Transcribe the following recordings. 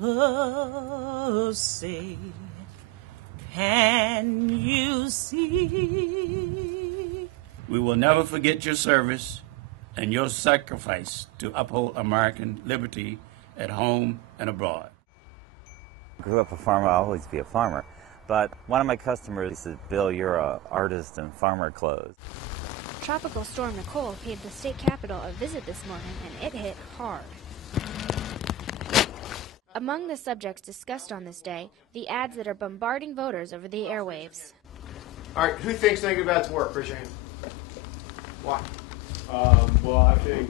Oh, say, can you see? We will never forget your service and your sacrifice to uphold American liberty at home and abroad. Grew up a farmer, I'll always be a farmer. But one of my customers said, Bill, you're an artist in farmer clothes. Tropical Storm Nicole paid the state capitol a visit this morning, and it hit hard. Among the subjects discussed on this day, the ads that are bombarding voters over the airwaves. All right, who thinks anything about its work? Raise your hand. Why? Well, I think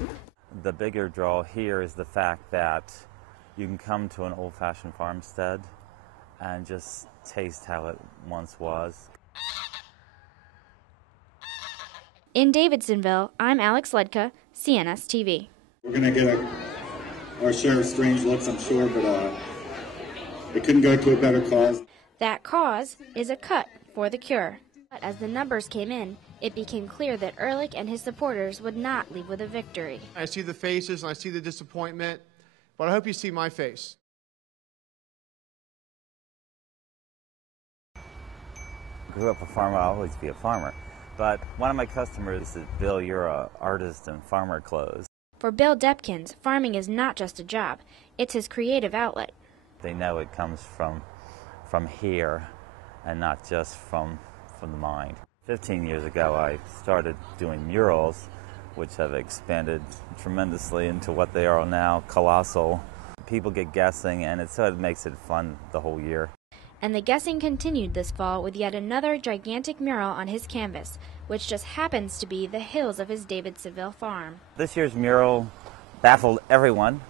The bigger draw here is the fact that you can come to an old-fashioned farmstead and just taste how it once was. In Davidsonville, I'm Alex Ludka, CNS TV. we're going to get our share of strange looks, I'm sure, but it couldn't go to a better cause. That cause is a cut for the cure. But as the numbers came in, it became clear that Ehrlich and his supporters would not leave with a victory. I see the faces and I see the disappointment, but I hope you see my face. Grew up a farmer, I'll always be a farmer. But one of my customers said, Bill, you're an artist in farmer clothes. For Bill Depkins, farming is not just a job, it's his creative outlet. They know it comes from here and not just from the mind. 15 years ago, I started doing murals, which have expanded tremendously into what they are now, colossal. People get guessing, and it sort of makes it fun the whole year. And the guessing continued this fall with yet another gigantic mural on his canvas, which just happens to be the hills of his Davidsonville farm. This year's mural baffled everyone.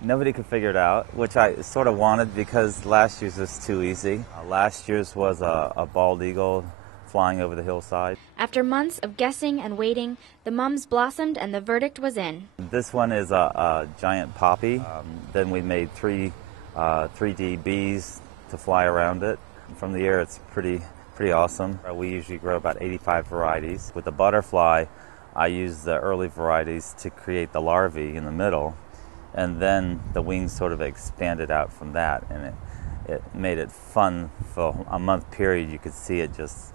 Nobody could figure it out, which I sort of wanted because last year's was too easy. Last year's was a bald eagle flying over the hillside. After months of guessing and waiting, the mums blossomed and the verdict was in. This one is a giant poppy. Then we made 3D bees to fly around it. From the air, it's pretty awesome. We usually grow about 85 varieties. With the butterfly, I use the early varieties to create the larvae in the middle, and then the wings sort of expanded out from that, and it made it fun for a month period. You could see it just,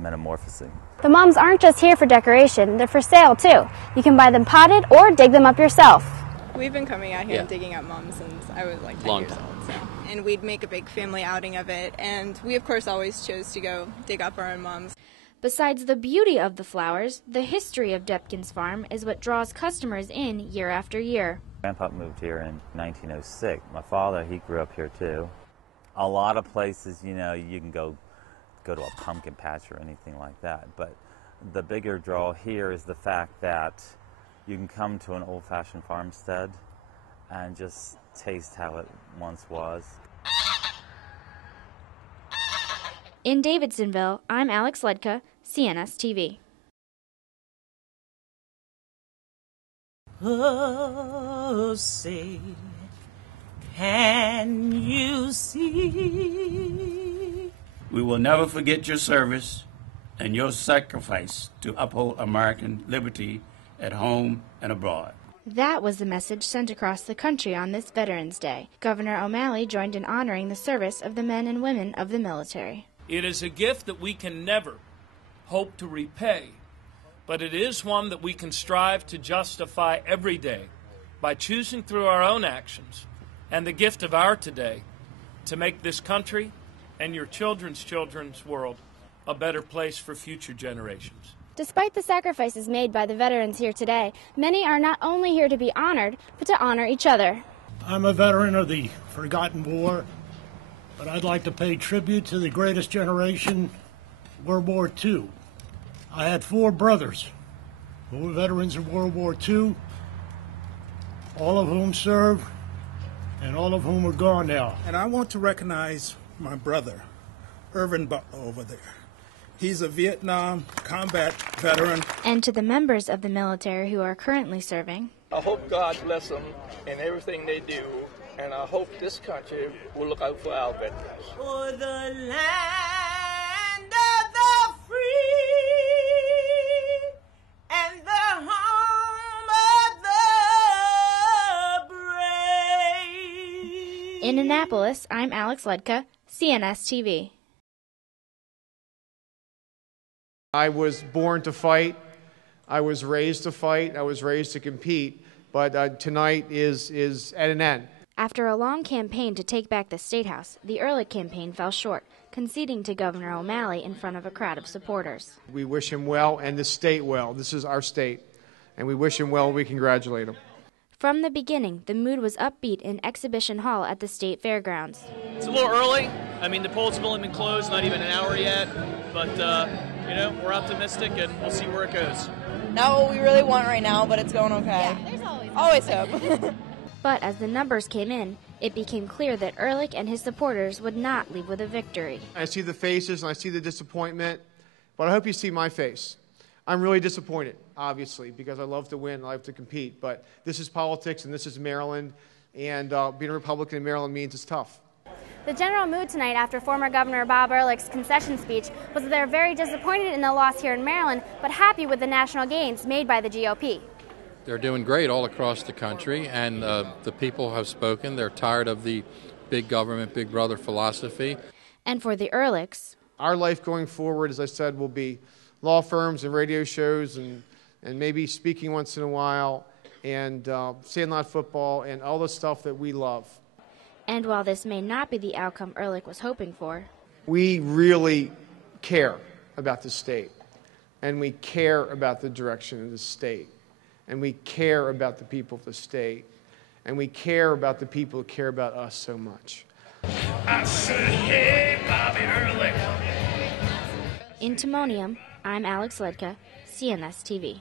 metamorphosing. The mums aren't just here for decoration, they're for sale too. You can buy them potted or dig them up yourself. We've been coming out here and digging up mums since I was like 10 years old. So. And we'd make a big family outing of it, and we of course always chose to go dig up our own mums. Besides the beauty of the flowers, the history of Depkins Farm is what draws customers in year after year. Grandpa moved here in 1906. My father, he grew up here too. A lot of places, you can go to a pumpkin patch or anything like that, but the bigger draw here is the fact that you can come to an old-fashioned farmstead and just taste how it once was. In Davidsonville, I'm Alex Ludka, CNS TV. Oh, say, can you see? We will never forget your service and your sacrifice to uphold American liberty at home and abroad. That was the message sent across the country on this Veterans Day. Governor O'Malley joined in honoring the service of the men and women of the military. It is a gift that we can never hope to repay, but it is one that we can strive to justify every day by choosing through our own actions and the gift of our today to make this country and your children's world a better place for future generations. Despite the sacrifices made by the veterans here today, many are not only here to be honored, but to honor each other. I'm a veteran of the forgotten war, but I'd like to pay tribute to the greatest generation, World War II. I had 4 brothers who were veterans of World War II, all of whom served and all of whom are gone now. And I want to recognize my brother, Irvin Butler, over there. He's a Vietnam combat veteran. And to the members of the military who are currently serving, I hope God bless them in everything they do, and I hope this country will look out for our veterans. For the land of the free and the home of the brave. In Annapolis, I'm Alex Ludka, CNS TV. I was born to fight. I was raised to fight. I was raised to compete. But tonight is at an end. After a long campaign to take back the State House, the Ehrlich campaign fell short, conceding to Governor O'Malley in front of a crowd of supporters. We wish him well and the state well. This is our state. And we wish him well. We congratulate him. From the beginning, the mood was upbeat in Exhibition Hall at the State Fairgrounds. It's a little early. I mean, the polls have only been closed, not even an hour yet. But, we're optimistic and we'll see where it goes. Not what we really want right now, but it's going okay. Yeah, there's always hope. But as the numbers came in, it became clear that Ehrlich and his supporters would not leave with a victory. I see the faces and I see the disappointment, but I hope you see my face. I'm really disappointed, obviously, because I love to win, I love to compete, but this is politics and this is Maryland, and being a Republican in Maryland means it's tough. The general mood tonight after former Governor Bob Ehrlich's concession speech was that they're very disappointed in the loss here in Maryland, but happy with the national gains made by the GOP. They're doing great all across the country, and the people have spoken. They're tired of the big government, big brother philosophy. And for the Ehrlichs, our life going forward, as I said, will be law firms and radio shows and maybe speaking once in a while and sandlot football and all the stuff that we love. And while this may not be the outcome Ehrlich was hoping for, we really care about the state, and we care about the direction of the state, and we care about the people of the state, and we care about the people who care about us so much. I said, hey, Bobby Ehrlich. In Timonium, I'm Alex Ludka, CNS TV.